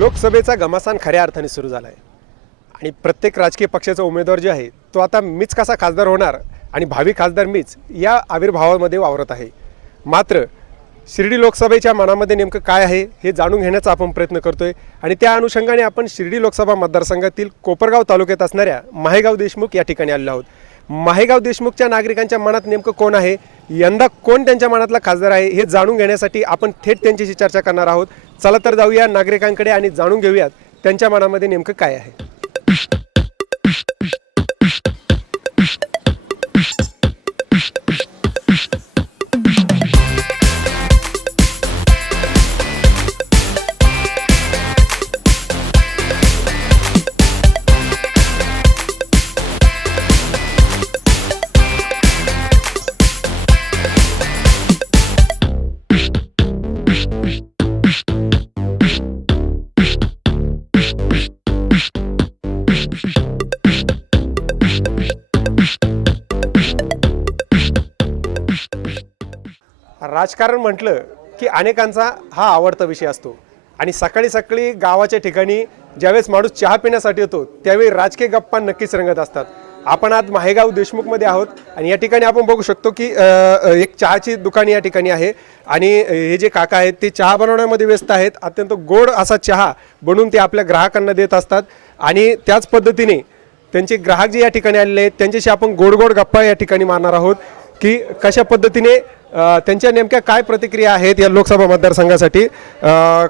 लोकसभेचा घमासान खऱ्या अर्थाने सुरू झाला आहे आणि प्रत्येक राजकीय पक्षाचा उमेदवार जे आहे तो आता मीच कसा खासदार होणार आणि भावी खासदार मीच या आविर्भावामध्ये वावरत आहे. मात्र शिर्डी लोकसभेच्या मनामध्ये नेमकं काय आहे हे जाणून घेण्याचा आपण प्रयत्न करतोय. आणि त्या अनुषंगाने आपण शिर्डी लोकसभा मतदारसंघातील कोपरगाव तालुक्यात असणाऱ्या माहेगाव देशमुख या ठिकाणी आलेलो आहोत. माहेगाव देशमुखच्या नागरिकांच्या मनात नेमकं कोण आहे? यंदा कोण त्यांच्या मनातला खासदार आहे? हे जाणून घेण्यासाठी आपण थेट त्यांच्याशी चर्चा करणार आहोत. चला तर जाऊया नागरिकांकडे आणि जाणून घेऊयात त्यांच्या मनामध्ये नेमकं काय आहे. राजकारण म्हटलं की अनेकांचा हा आवडता विषय असतो. आणि सकाळी सकाळी गावाच्या ठिकाणी ज्यावेळेस माणूस चहा पिण्यासाठी येतो त्यावेळी राजकीय गप्पा नक्कीच रंगत असतात. आपण आज माहेगाव देशमुखमध्ये आहोत आणि या ठिकाणी आपण बघू शकतो की एक चहाची दुकान या ठिकाणी आहे. आणि हे जे काका आहेत ते चहा बनवण्यामध्ये व्यस्त आहेत. अत्यंत गोड असा चहा बनवून ते आपल्या ग्राहकांना देत असतात. आणि त्याच पद्धतीने त्यांचे ग्राहक जे या ठिकाणी आलेले आहेत त्यांच्याशी आपण गोड गोड गप्पा या ठिकाणी मारणार आहोत. की कशा पद्धतीने त्यांच्या नेमक्या काय प्रतिक्रिया आहेत या लोकसभा मतदारसंघासाठी?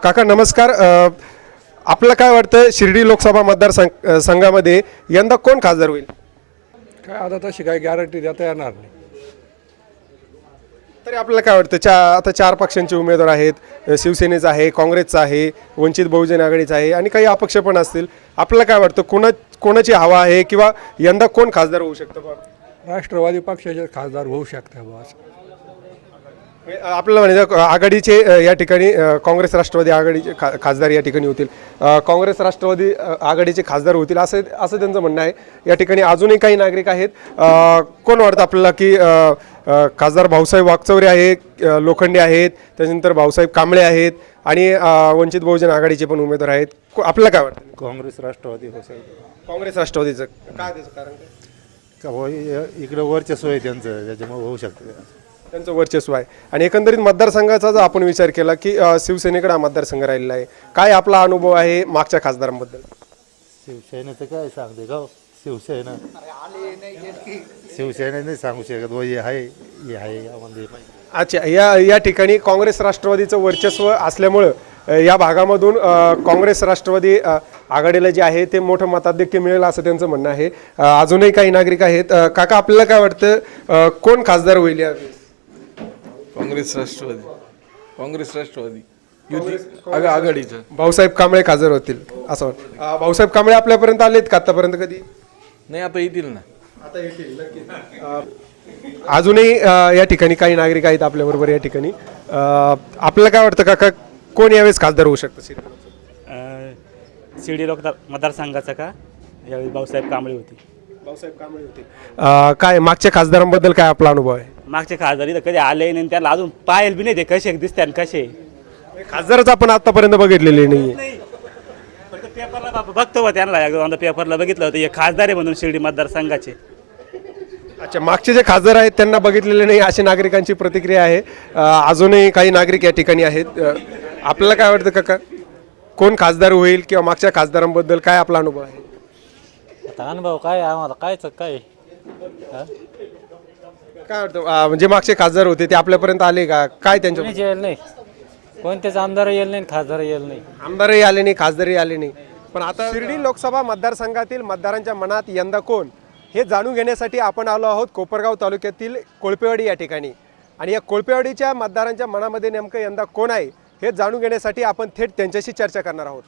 काका नमस्कार. आपलं काय वाटतं शिर्डी लोकसभा मतदारसंघ संघामध्ये यंदा कोण खासदार होईल? काय आता तशी काही गॅरंटी देता येणार नाही. तरी आपल्याला काय वाटतं चा आता चार पक्षांचे उमेदवार आहेत शिवसेनेचा आहे काँग्रेसचा आहे वंचित बहुजन आघाडीचा आहे आणि काही अपक्ष पण असतील. आपल्याला काय वाटतं? कोणा कोणाची हवा आहे किंवा यंदा कोण खासदार होऊ शकतं? राष्ट्रवादी पक्षाचे खासदार होऊ शकते बस आपल्याला म्हणजे आघाडीचे या ठिकाणी काँग्रेस राष्ट्रवादी आघाडीचे खा खासदार या ठिकाणी होतील. काँग्रेस राष्ट्रवादी आघाडीचे खासदार होतील असं असं त्यांचं म्हणणं आहे. या ठिकाणी अजूनही काही नागरिक आहेत. कोण वाटतं आपल्याला की खासदार भाऊसाहेब वागचौरे आहे अ, लोखंडे आहेत त्याच्यानंतर भाऊसाहेब कांबळे आहेत आणि वंचित बहुजन आघाडीचे पण उमेदवार आहेत. आपल्याला काय वाटतं? काँग्रेस राष्ट्रवादी हो काँग्रेस राष्ट्रवादीचं. काय त्याचं कारण काय? का हो इकडं वर्चस्व आहे त्यांचं त्याच्यामुळे होऊ शकतं. त्यांचं वर्चस्व आहे. आणि एकंदरीत मतदारसंघाचा जर आपण विचार केला की अ, शिवसेनेकडे हा मतदारसंघ राहिलेला आहे. काय आपला अनुभव आहे मागच्या खासदारांबद्दल? शिवसेनेचं काय सांगते का हो? शिवसेना. शिवसेना नाही सांगू शकत हो हे आहे हे आहे. म्हणजे. अच्छा या या ठिकाणी काँग्रेस राष्ट्रवादीचं वर्चस्व असल्यामुळं या भागामधून काँग्रेस राष्ट्रवादी आघाडीला जे आहे ते मोठं मताधिक्य मिळेल असं त्यांचं म्हणणं आहे. अजूनही काही नागरिक आहेत. काका आपल्याला काय वाटतं कोण खासदार होईल या काँग्रेस राष्ट्रवादी. काँग्रेस राष्ट्रवादी. युती आघाडीचं. भाऊसाहेब कांबळे खासदार होतील असं वाटतं. भाऊसाहेब कांबळे आपल्यापर्यंत आलेत का आतापर्यंत कधी? नाही आता येतील ना. आता येतील नक्की. अजूनही या ठिकाणी काही नागरिक आहेत आपल्याबरोबर या ठिकाणी. आपल्याला काय वाटतं काका कोण यावेळेस खासदार होऊ शकतं शिर्डी? अ, शिर्डी लोक मतदारसंघाचा का? यावेळी भाऊसाहेब कांबळे होती. भाऊसाहेब कांबळे होते. अ, काय मागच्या खासदारांबद्दल काय आपला अनुभव आहे? मागचे खासदार इथं कधी आले नाही त्याला अजून पायल बी नाही ते कसे दिसते आणि कसे. खासदारच आपण आतापर्यंत बघितलेले नाहीये. फक्त पेपरला बघतो बा त्यांना. एकदा पेपरला बघितलं होतं हे खासदार आहे म्हणून शिर्डी मतदारसंघाचे. अच्छा मागचे जे खासदार आहेत त्यांना बघितलेले नाही अशी नागरिकांची प्रतिक्रिया आहे. अ, अजूनही काही नागरिक या ठिकाणी आहेत. अ, आपल्याला काय वाटतं काका? कोण खासदार होईल किंवा मागच्या खासदारांबद्दल काय आपला अनुभव आहे? आता अनुभव काय आम्हाला? कायच काय? हा? काय वाटतं अ, म्हणजे मागचे खासदार होते ते आपल्यापर्यंत आले का? काय त्यांच्या कोणीच येईल नाही. कोणतेच आमदार येईल नाही खासदार येईल नाही. आमदारही आले नाही खासदारही आले नाही. पण आता शिर्डी लोकसभा मतदारसंघातील मतदारांच्या मनात यंदा कोण? हे जाणून घेण्यासाठी आपण आलो आहोत कोपरगाव तालुक्यातील कोळपेवाडी या ठिकाणी. आणि या कोळपेवाडीच्या मतदारांच्या मनामध्ये नेमकं यंदा कोण आहे? हे जाणून घेण्यासाठी आपण थेट त्यांच्याशी चर्चा करणार आहोत.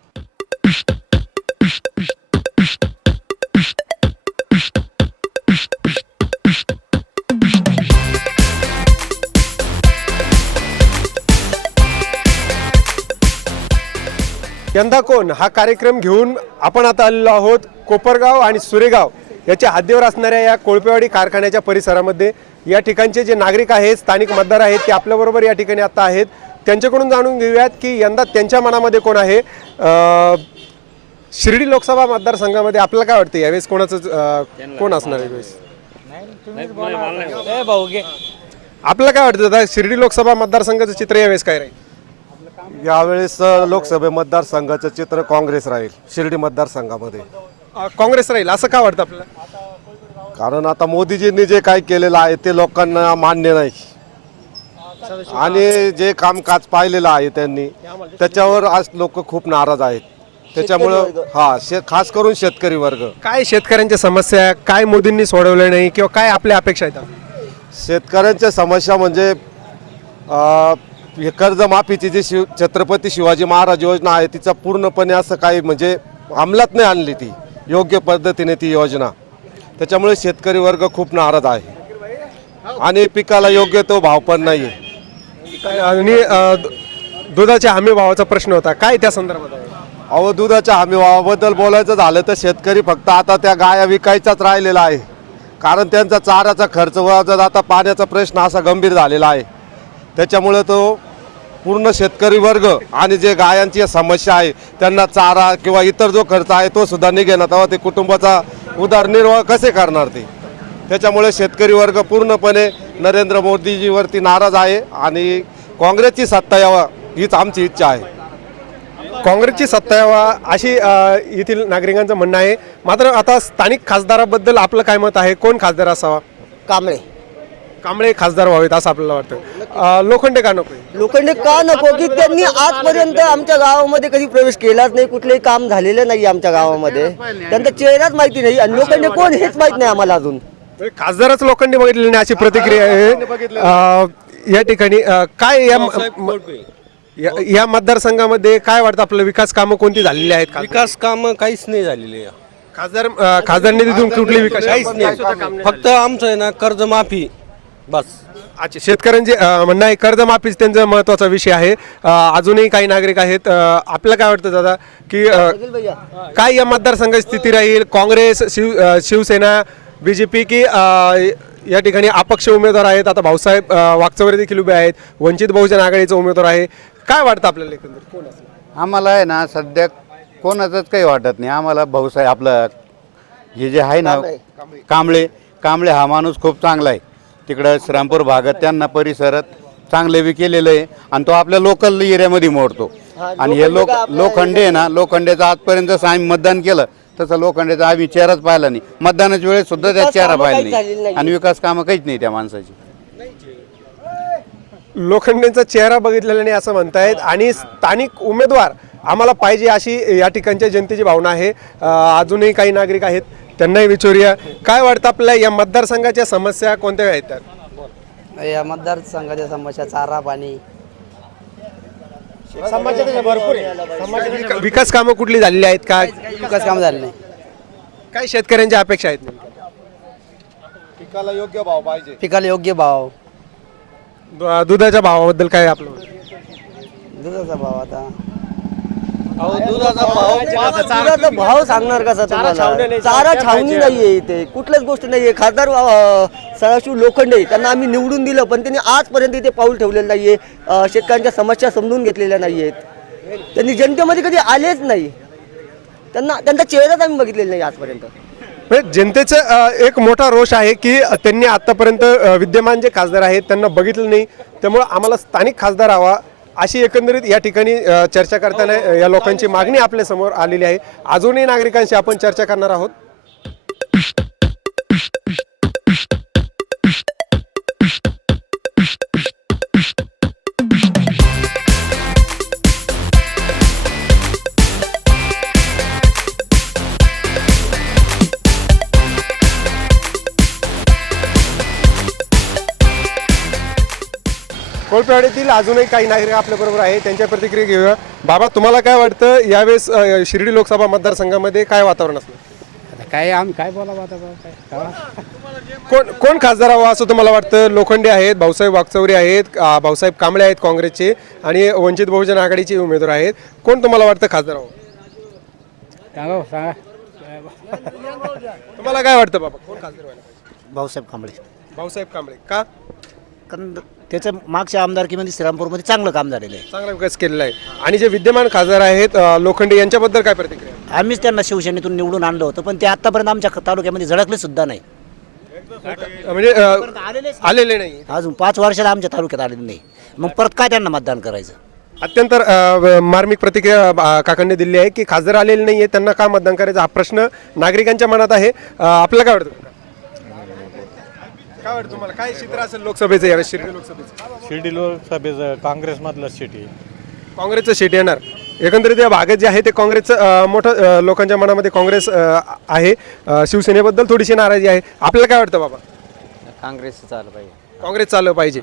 यंदा कोण? हा कार्यक्रम घेऊन आपण आता आलेलो आहोत कोपरगाव आणि सुरेगाव याच्या हद्दीवर असणाऱ्या या कोळपेवाडी कारखान्याच्या परिसरामध्ये. या ठिकाणचे जे नागरिक आहेत स्थानिक मतदार आहेत ते आपल्याबरोबर या ठिकाणी आता आहेत. त्यांच्याकडून जाणून घेऊयात की यंदा त्यांच्या मनामध्ये कोण आहे? शिर्डी लोकसभा मतदारसंघामध्ये आपल्याला काय वाटतं? यावेळेस कोणाचं कोण असणार आहे यावेळेस? आपल्याला काय वाटतं दादा? शिर्डी लोकसभा मतदारसंघाचं चित्र यावेळेस काय राहील? यावेळेस लोकसभे मतदारसंघाचं चित्र काँग्रेस राहील शिर्डी मतदारसंघामध्ये. अ, काँग्रेस राहील असं का वाटतं आपल्याला? कारण आता मोदीजींनी जे काय केलेलं आहे ते लोकांना मान्य नाही. आणि जे कामकाज पाहिलेलं आहे त्यांनी त्याच्यावर आज लोक खूप नाराज आहेत. त्याच्यामुळं हा शे खास करून शेतकरी वर्ग. काय शेतकऱ्यांच्या समस्या काय मोदींनी सोडवल्या नाही किंवा काय आपल्या अपेक्षा आहेत? शेतकऱ्यांच्या समस्या म्हणजे अ, हे कर्जमाफीची जी शिव छत्रपती शिवाजी महाराज योजना आहे तिचा पूर्णपणे असं काही म्हणजे अंमलात नाही आणली ती योग्य पद्धतीने ती योजना. त्याच्यामुळे शेतकरी वर्ग खूप नाराज आहे. आणि पिकाला योग्य तो भाव पण नाही आहे आणि अ, दु- दुधाच्या हमी भावाचा प्रश्न होता. काय त्या संदर्भात आहे? अहो दुधाच्या हमी भावाबद्दल बोलायचं झालं तर शेतकरी फक्त आता त्या गाया विकायचाच राहिलेला आहे. कारण त्यांचा चाराचा खर्च वाजत आता पाण्याचा प्रश्न असा गंभीर झालेला आहे. त्याच्यामुळे तो पूर्ण शेतकरी वर्ग आणि जे गायांची समस्या आहे त्यांना चारा किंवा इतर जो खर्च आहे तो सुद्धा निघेना. तेव्हा ते कुटुंबाचा उदरनिर्वाह कसे करणार ते? त्याच्यामुळे शेतकरी वर्ग पूर्णपणे नरेंद्र मोदीजीवरती नाराज आहे आणि काँग्रेसची सत्ता यावा हीच आमची इच्छा आहे. काँग्रेसची सत्ता यावा अशी येथील नागरिकांचं म्हणणं आहे. मात्र आता स्थानिक खासदाराबद्दल आपलं काय मत आहे? कोण खासदार असावा? कांबळे. कांबळे खासदार व्हावेत असं आपल्याला वाटतं. लोखंडे का नको? लोखंडे का नको? की त्यांनी आजपर्यंत आमच्या गावामध्ये कधी प्रवेश केलाच नाही कुठलंही काम झालेलं नाही आमच्या गावामध्ये. त्यांचा चेहराच माहिती नाही. आणि लोखंडे कोण हेच माहीत नाही आम्हाला अजून. खासदारच लोखंडे बघितले नाही अशी प्रतिक्रिया आहे. अ, या ठिकाणी अ, काय या म- या- या मतदारसंघामध्ये काय वाटतं आपलं विकास कामं कोणती झालेली आहेत खासदार- विकास काम काहीच नाही झालेले. खासदार अ, खासदार निधीतून कुठली विकास काहीच नाही. फक्त आमचं आहे ना कर्जमाफी. बस. अच्छा शेतकऱ्यांचे अ, म्हणणं आहे कर्जमाफीच त्यांचा महत्त्वाचा विषय आहे. अ, अजूनही काही नागरिक आहेत. अ, आपल्याला काय वाटतं दादा? की अ, काय या मतदारसंघाची स्थिती राहील? काँग्रेस शिव अ, शिवसेना बीजेपी की अ, या ठिकाणी अपक्ष उमेदवार आहेत. आता भाऊसाहेब वाकचौरे देखील उभे आहेत. वंचित बहुजन आघाडीचा उमेदवार आहे. काय वाटतं आपल्याला एकंदरीत? कोण असेल? आम्हाला आहे ना सध्या कोणाचंच काही वाटत नाही. आम्हाला भाऊसाहेब आपलं हे जे आहे ना कांबळे. कांबळे. हा माणूस खूप चांगला आहे. तिकडं श्रीरामपूर भागात त्यांना परिसरात चांगले बी केलेलं आहे. आणि तो आपल्या लोकल एरियामध्ये मोडतो. आणि हे लोक लोखंडे आहे ना लोखंडेचं आजपर्यंत जसं आम्ही मतदान केलं. तसं लोखंडेचा आम्ही चेहराच पाहिला नाही. मतदानाच्या वेळेस सुद्धा त्या चेहरा पाहिला नाही. आणि विकास कामं काहीच नाही त्या माणसाची. लोखंडेंचा चेहरा बघितलेला नाही असं म्हणतायत. आणि स्थानिक उमेदवार आम्हाला पाहिजे अशी या ठिकाणच्या जनतेची भावना आहे. अजूनही काही नागरिक आहेत त्यांनाही विचारूया. काय वाटतं आपल्या या मतदारसंघाच्या समस्या कोणत्या आहेत? या मतदारसंघाच्या समस्या चारा पाणी विक- विकास कामं कुठली झालेली आहेत का? विकास काम झाले नाही. काय शेतकऱ्यांच्या अपेक्षा आहेत? पिकाला योग्य भाव पाहिजे. पिकाला योग्य भाव. दु- दुधाच्या भावाबद्दल काय आपलं? दुधाचा भाव आता. दुधाचा भाव सांगणार कसा तुम्हाला? चारा छावणी नाहीये इथे. कुठल्याच गोष्ट नाहीये. खासदार सदाशिव लोखंडे त्यांना आम्ही निवडून दिलं पण त्यांनी आजपर्यंत इथे पाऊल ठेवलेलं नाहीये. शेतकऱ्यांच्या समस्या समजून घेतलेल्या नाहीयेत. त्यांनी जनतेमध्ये कधी आलेच नाही. त्यांना त्यांचा चेहराच आम्ही बघितलेला नाही आजपर्यंत. जनतेचं एक मोठा रोष आहे की त्यांनी आतापर्यंत विद्यमान जे खासदार आहेत त्यांना बघितलं नाही. त्यामुळे आम्हाला स्थानिक खासदार हवा. अशी एकंदरीत या ठिकाणी चर्चा करताना अ, या लोकांची मागणी आपल्यासमोर आलेली आहे. अजूनही नागरिकांशी आपण चर्चा करणार आहोत. कोळपेवाडीतील अजूनही काही नागरिक आपल्याबरोबर आहे त्यांच्या प्रतिक्रिया घेऊया. बाबा तुम्हाला काय वाटतं? यावेळेस अ, शिर्डी लोकसभा मतदारसंघामध्ये काय वातावरण असलं काय आम्ही काय बोलावं आता बा, काय कोण कोण खासदार हवा असं तुम्हाला वाटतं? लोखंडे आहेत भाऊसाहेब वागचौरे आहेत भाऊसाहेब कांबळे आहेत काँग्रेसचे आणि वंचित बहुजन आघाडीचे उमेदवार आहेत. कोण तुम्हाला वाटतं खासदार हवं? सांगा हो, सांगा तुम्हाला काय वाटतं बाबा? कोण खासदार व्हायला पाहिजे? भाऊसाहेब कांबळे. भाऊसाहेब कांबळे. का? कारण त्याच्या मागच्या आमदारकीमध्ये श्रीरामपूरमध्ये चांगलं काम झालेलं आहे. चांगला विकास केलेला आहे. आणि जे विद्यमान खासदार आहेत अ, लोखंडे यांच्याबद्दल काय प्रतिक्रिया? आम्हीच त्यांना शिवसेनेतून निवडून आणलं होतं पण ते आतापर्यंत आमच्या तालुक्यामध्ये झळकले सुद्धा नाही. म्हणजे अ, आलेले नाही. अजून पाच वर्षाला आमच्या तालुक्यात आलेले नाही. मग परत काय त्यांना मतदान करायचं? अत्यंत अ, मार्मिक प्रतिक्रिया अ, काकांनी दिली आहे की खासदार आलेले नाहीये त्यांना का मतदान करायचं? हा प्रश्न नागरिकांच्या मनात आहे. अ, आपल्याला काय वाटतं? काय वाटतं तुम्हाला? काय चित्र असेल लोकसभेचं यावेळेस शिर्डी लोकसभेचं. शिर्डी लोकसभेचं काँग्रेसमधलं सिटी काँग्रेसचं शेट येणार. एकंदरीत या भागात जे आहे ते काँग्रेसचं अ, मोठं अ, लोकांच्या मनामध्ये काँग्रेस अ, आहे. अ, शिवसेनेबद्दल थोडीशी नाराजी आहे. आपल्याला काय वाटतं बाबा? काँग्रेसचं चाललं पाहिजे. काँग्रेस चाललं पाहिजे.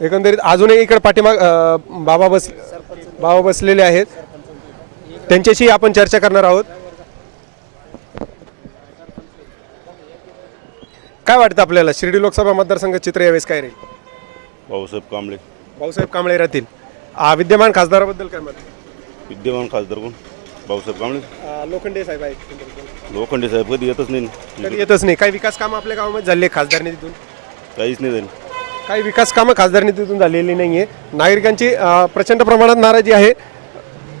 एकंदरीत अजूनही इकडे पाठीमाग अ, बाबा बस बाबा बसलेले आहेत. त्यांच्याशी आपण चर्चा करणार आहोत. काय वाटतं आपल्याला? शिर्डी लोकसभा मतदारसंघ चित्र यावेळेस काय राहील? भाऊसाहेब कांबळे. भाऊसाहेब कांबळे राहतील. आ, विद्यमान खासदाराबद्दल काय मत? विद्यमान खासदार कोण? भाऊसाहेब कांबळे? आ, लोखंडे साहेब आहेत. लोखंडे साहेब कधी येतच नाही कधी येतच नाही. काही विकास कामं आपल्या गावामध्ये झाले खासदार निधीतून? काहीच नाही झालं. काही विकास कामं खासदार निधीतून झालेली नाही आहे नागरिकांची अ, प्रचंड प्रमाणात नाराजी आहे.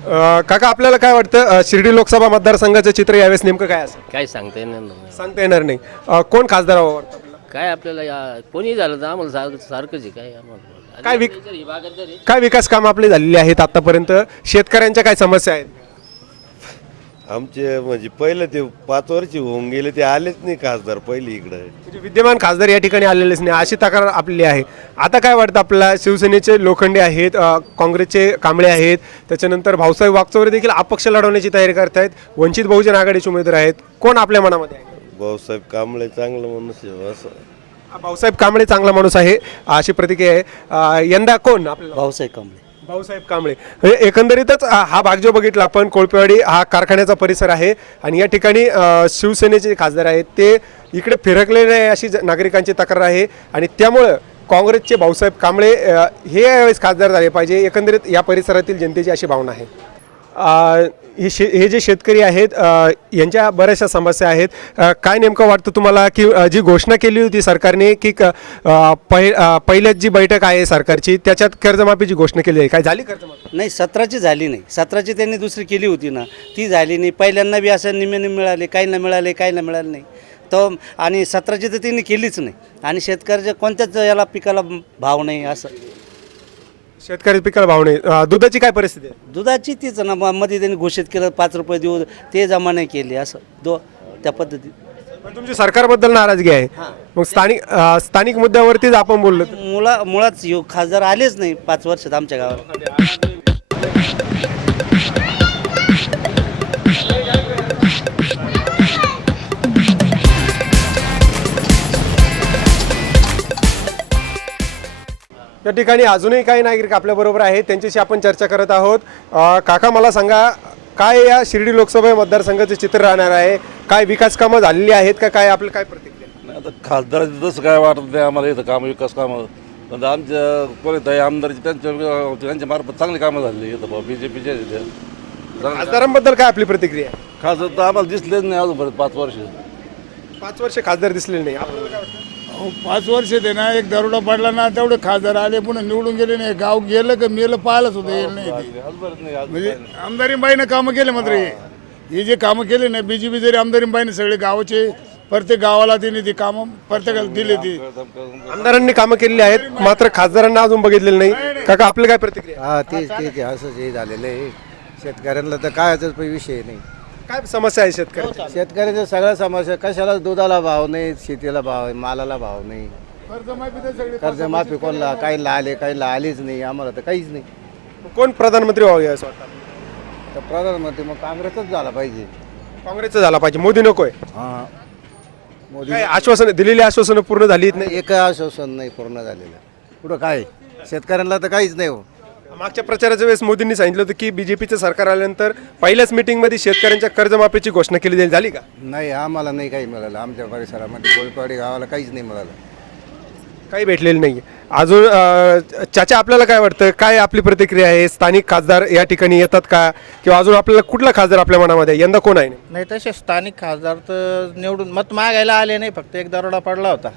अ, काका आपल्याला काय वाटतं? अ, शिर्डी लोकसभा मतदारसंघाचं चित्र यावेळेस नेमकं काय असेल? काय सांगता येणार नाही सांगता येणार नाही. अ, कोण खासदार हवं वाटतं आपल्याला? काय आपल्याला या कोणी झालं तर आम्हाला सारखं सारखंच आहे काय आम्हाला काय विक जरी काय विकास कामं आपली झालेली आहेत आतापर्यंत? शेतकऱ्यांच्या काय समस्या आहेत? आमचे म्हणजे पहिलं ते पाच वर्ष होऊन गेले ते आलेच नाही खासदार पहिले इकडे. म्हणजे विद्यमान खासदार या ठिकाणी आलेलेच नाही. अशी तक्रार आपली आहे. आता काय वाटतं आपल्याला? शिवसेनेचे लोखंडे आहेत अ, काँग्रेसचे कांबळे आहेत. त्याच्यानंतर भाऊसाहेब वागचौरे देखील अपक्ष लढवण्याची तयारी करतायत. वंचित बहुजन आघाडीचे उमेदवार आहेत. कोण आपल्या मनामध्ये आहे? भाऊसाहेब कांबळे चांगलं मनुष्य असं. भाऊसाहेब कांबळे चांगला माणूस आहे अशी प्रतिक्रिया आहे. अ, यंदा कोण आपल्याला? भाऊसाहेब कांबळे. भाऊसाहेब कांबळे. म्हणजे एकंदरीतच हा हा भाग जो बघितला आपण कोळपेवाडी हा कारखान्याचा परिसर आहे. आणि या ठिकाणी अ, शिवसेनेचे खासदार आहेत ते इकडे फिरकले नाही अशी ज- नागरिकांची तक्रार आहे. आणि त्यामुळं काँग्रेसचे भाऊसाहेब कांबळे अ, हे यावेळेस खासदार झाले पाहिजे. एकंदरीत या परिसरातील जनतेची अशी भावना आहे. हे शे हे जे शेतकरी आहेत यांच्या बऱ्याचशा समस्या आहेत. काय नेमकं वाटतं तुम्हाला की जी घोषणा केली होती सरकारने की क- पहि पहिल्याच जी बैठक आहे सरकारची त्याच्यात कर्जमाफीची घोषणा केली आहे काय झाली कर्जमाफी? नाही सतराची झाली नाही. सतराची त्यांनी दुसरी केली होती ना. ती झाली नाही. पहिल्यांदा बी असं निम्मे मिळाले काही न मिळाले काही न मिळाले नाही. तर आणि सतराची तर त्यांनी केलीच नाही. आणि शेतकऱ्याच्या कोणत्याच याला पिकाला भाव नाही असं. शेतकरी पिकाला भाव नाही. अ, दुधाची काय परिस्थिती आहे? दुधाची तीच ना म- मध्ये त्यांनी घोषित केलं पाच रुपये देऊ ते जमा नाही केले असं. दो त्या पद्धतीत पण तुमची सरकारबद्दल नाराजगी आहे. मग स्थानिक अ, स्थानिक मुद्द्यावरतीच आपण बोललो मुला मुळात यो खासदार आलेच नाही पाच वर्षात आमच्या गावात या ठिकाणी अजूनही काही नागरिक आपल्या बरोबर आहेत. त्यांच्याशी आपण चर्चा करत आहोत. काका मला सांगा काय या शिर्डी लोकसभा मतदारसंघाचे चित्र राहणार आहे? काय विकास कामं झालेली आहेत का? काय आपलं काय प्रतिक्रिया? आता खासदाराचं तसं काय वाटत नाही आम्हाला इथं कामं विकास कामं. पण आमच्या कोणी आमदारची त्यांच्या त्यांच्या मार्फत चांगली कामं झाली इथं बी जे पीचे खासदारांबद्दल काय आपली प्रतिक्रिया? खासदार तर आम्हाला दिसलेच नाही अजूनपर्यंत पाच वर्ष. पाच वर्ष खासदार दिसलेले नाही. पाच वर्ष ते ना एक दरोडा पडला ना तेवढे खासदार आले पुन्हा निवडून गेले नाही. गाव गेलं का मेलं पाहायलाच होतं येईल नाही ते. म्हणजे आमदारीबाईनं कामं केले मात्र हे. हे. जे कामं केले ना बीजेपी जरी आमदारीबाईने सगळे गावाचे प्रत्येक गावाला तिने ती कामं प्रत्येकाला दिले ती. आमदारांनी कामं केलेली आहेत मात्र खासदारांना अजून बघितलेलं नाही. काका आपली काय प्रतिक्रिया? हा तेच तेच असंच हे झालेलं आहे. शेतकऱ्यांना तर काय विषय नाही. काय समस्या आहे शेतकऱ्याची? शेतकऱ्याच्या सगळ्या समस्या कशाला दुधाला भाव नाही शेतीला भाव आहे मालाला भाव नाही. कर्जमाफी कोणला काहींना आले काहींना आलेच नाही आम्हाला तर काहीच नाही. कोण प्रधानमंत्री व्हावे असं वाटतं? तर प्रधानमंत्री मग काँग्रेसच झाला पाहिजे. काँग्रेसचं झाला पाहिजे. मोदी नकोय. हां. मोदी काय आश्वासन दिलेली आश्वासनं पूर्ण झाली नाही? नाही एक आश्वासन नाही पूर्ण झालेलं. कुठं काय? शेतकऱ्यांना तर काहीच नाही हो. मागच्या प्रचाराच्या वेळेस मोदींनी सांगितलं होतं की बीजेपीचं सरकार आल्यानंतर पहिल्याच मीटिंगमध्ये शेतकऱ्यांच्या कर्जमाफीची घोषणा केली जाईल. झाली का? नाही आम्हाला नाही काही मिळालं. आमच्या परिसरामध्ये कोळपाडी गावाला काहीच नाही मिळालं. काही भेटलेली नाही. अजून अ, चाचा आपल्याला काय वाटतं? काय आपली प्रतिक्रिया आहे? स्थानिक खासदार या ठिकाणी येतात का? किंवा अजून आपल्याला कुठला खासदार आपल्या मनामध्ये आहे? यंदा कोण आहे? नाही तसे स्थानिक खासदार तर निवडून मत मागायला आले नाही. फक्त एक दरोडा पडला होता.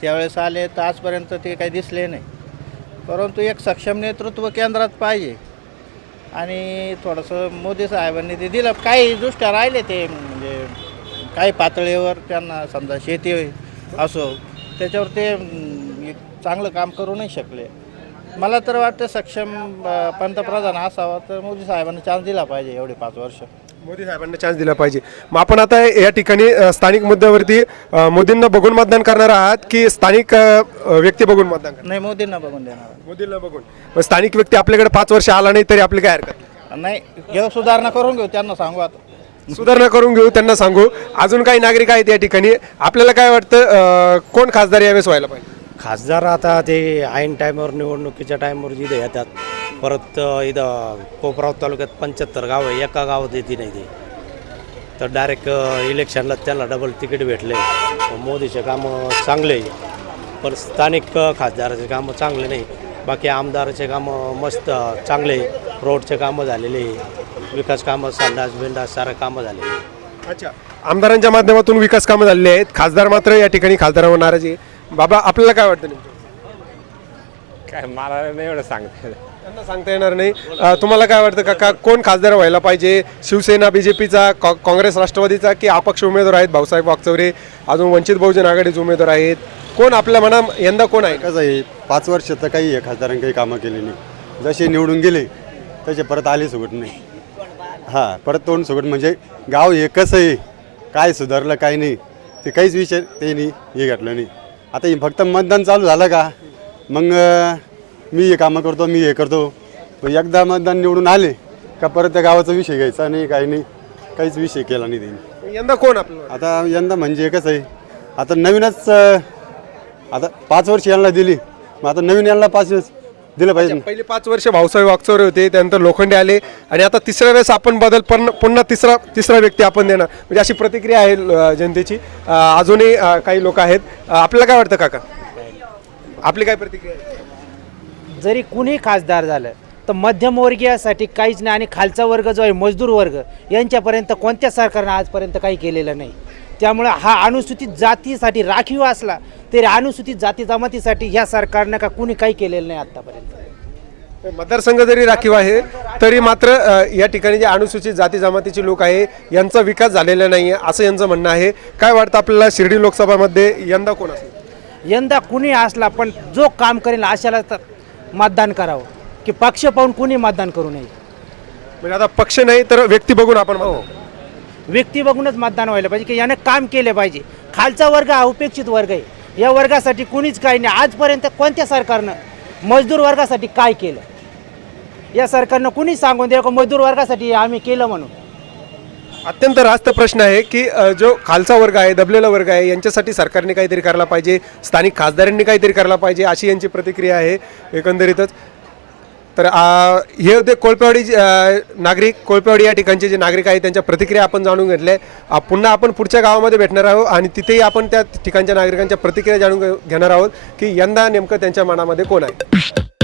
त्यावेळेस आले तर आजपर्यंत ते काही दिसले नाही. परंतु एक सक्षम नेतृत्व केंद्रात पाहिजे. आणि थोडंसं मोदी साहेबांनी ते दिलं. काही दृष्ट्या राहिले ते म्हणजे काही पातळीवर त्यांना समजा शेती असो त्याच्यावर ते चांगलं काम करू नाही शकले. मला तर वाटतं सक्षम पंतप्रधान असावा तर मोदी साहेबांना चान्स दिला पाहिजे एवढे पाच वर्ष. मोदी साहेबांना चान्स दिला पाहिजे. मग आपण आता या ठिकाणी अ, स्थानिक मुद्द्यावरती अ, मोदींना बघून मतदान करणार आहात की स्थानिक अ, व्यक्ती बघून मतदान करणार? नाही मोदींना बघून देणार मोदींना बघून. मग स्थानिक व्यक्ती आपल्याकडे पाच वर्ष आला नाही तरी आपली काय हरकत नाही? घेऊ सुधारणा करून घेऊ त्यांना सांगू आता. सुधारणा करून घेऊ त्यांना सांगू. अजून काही नागरिक आहेत या ठिकाणी. आपल्याला काय वाटतं अ, कोण खासदार यावेळेस व्हायला पाहिजे? खासदार आता ते ऐन टायमावर निवडणुकीच्या टायमावर जिथे येतात. परत इथं कोपराव तालुक्यात पंच्याहत्तर गाव आहे. एका गावात येते नाही ते. तर डायरेक्ट इलेक्शनला त्याला डबल तिकीट भेटले. मोदीचे कामं चांगले. पण स्थानिक खासदाराचे कामं चांगले नाही. बाकी आमदाराचे कामं मस्त चांगले. रोडचे कामं झालेले. विकास कामं संडास बिंडास सारं कामं झालेले. अच्छा. आमदारांच्या माध्यमातून विकास कामं झालेली आहेत. खासदार मात्र या ठिकाणी खासदारावर नाराजी आहे. बाबा आपल्याला काय वाटतं काय मला नाही एवढं सांगते त्यांना सांगता येणार नाही. अ, तुम्हाला काय वाटतं काका कोण खासदार व्हायला पाहिजे? शिवसेना बीजेपीचा काँग्रेस राष्ट्रवादीचा की अपक्ष उमेदवार आहेत? भाऊसाहेब वागचौरे अजून वंचित बहुजन आघाडीचे उमेदवार आहेत. कोण आपल्या मना यंदा कोण आहे? कसं आहे पाच वर्ष तर काही आहे खासदारांनी काही कामं केली नाही. जसे निवडून गेले तसे परत आले सुगट नाही. हां परत तोंड सुगट म्हणजे गाव हे कसं आहे. काय सुधारलं काय नाही. ते काहीच विषय ते नाही हे घातलं नाही. आता हे फक्त मतदान चालू झालं का? मग अं, मी हे कामं करतो मी हे करतो. पण एकदा मतदान निवडून आले का परत त्या गावाचा विषय घ्यायचा नाही काही नाही. काहीच विषय केला नाही त्यांनी. यंदा कोण आपल्याला आता यंदा म्हणजे कसं आहे. आता नवीनच अं, आता पाच वर्ष यांना दिली. मग आता नवीन यांना पाच वर्ष दिलं पाहिजे ना. पहिले पाच वर्ष भाऊसाहेब वागचौरे होते त्यानंतर लोखंडे आले. आणि आता तिसऱ्या वेळेस आपण बदल पण पुन्हा तिसरा तिसरा व्यक्ती आपण देणार. म्हणजे अशी प्रतिक्रिया आहे अ, जनतेची. अ, अजूनही अ, काही लोक आहेत. अ, आपल्याला काय वाटतं काका? आपली काय प्रतिक्रिया आहे? जरी कुणी खासदार झालं तर मध्यमवर्गीयासाठी काहीच नाही आणि खालचा वर्ग जो आहे मजदूर वर्ग यांच्यापर्यंत कोणत्या सरकारनं आजपर्यंत काही केलेलं नाही. त्यामुळं हा अनुसूचित जातीसाठी राखीव असला तरी अनुसूचित जाती जमातीसाठी ह्या सरकारनं का कुणी काही केलेलं नाही आत्तापर्यंत मतदारसंघ जरी राखीव आहे तरी मात्र या ठिकाणी जे अनुसूचित जाती जमातीचे लोक आहे यांचा विकास झालेला नाही आहे असं यांचं म्हणणं आहे. काय वाटतं आपल्याला शिर्डी लोकसभामध्ये यंदा कोण असेल यंदा कुणी असला पण जो काम करेल अशाला मतदान करावं की पक्ष पाहून कुणी मतदान करू नये. म्हणजे आता पक्ष नाही तर व्यक्ती बघून आपण मतदान. व्यक्ती बघूनच मतदान व्हायला पाहिजे की याने काम केले पाहिजे. खालचा वर्ग हा उपेक्षित वर्ग आहे. या वर्गासाठी कुणीच काही नाही. आजपर्यंत कोणत्या सरकारनं मजदूर वर्गासाठी काय केलं? या सरकारनं कुणीच सांगून द्या का मजदूर वर्गासाठी आम्ही केलं म्हणून? अत्यंत रास्त प्रश्न आहे की जो खालचा वर्ग आहे दबलेला वर्ग आहे यांच्यासाठी सरकारने काहीतरी करायला पाहिजे स्थानिक खासदारांनी काहीतरी करायला पाहिजे अशी यांची प्रतिक्रिया आहे एकंदरीतच. तर हे होते कोळपेवाडी जे, नागरिक कोळपेवाडी या ठिकाणचे जे नागरिक आहेत त्यांच्या प्रतिक्रिया आपण जाणून घेतल्या. पुन्हा आपण पुढच्या गावामध्ये भेटणार आहोत आणि तिथेही आपण त्या ठिकाणच्या नागरिकांच्या प्रतिक्रिया जाणून घे- घेणार आहोत की यंदा नेमकं त्यांच्या मनामध्ये कोण आहे.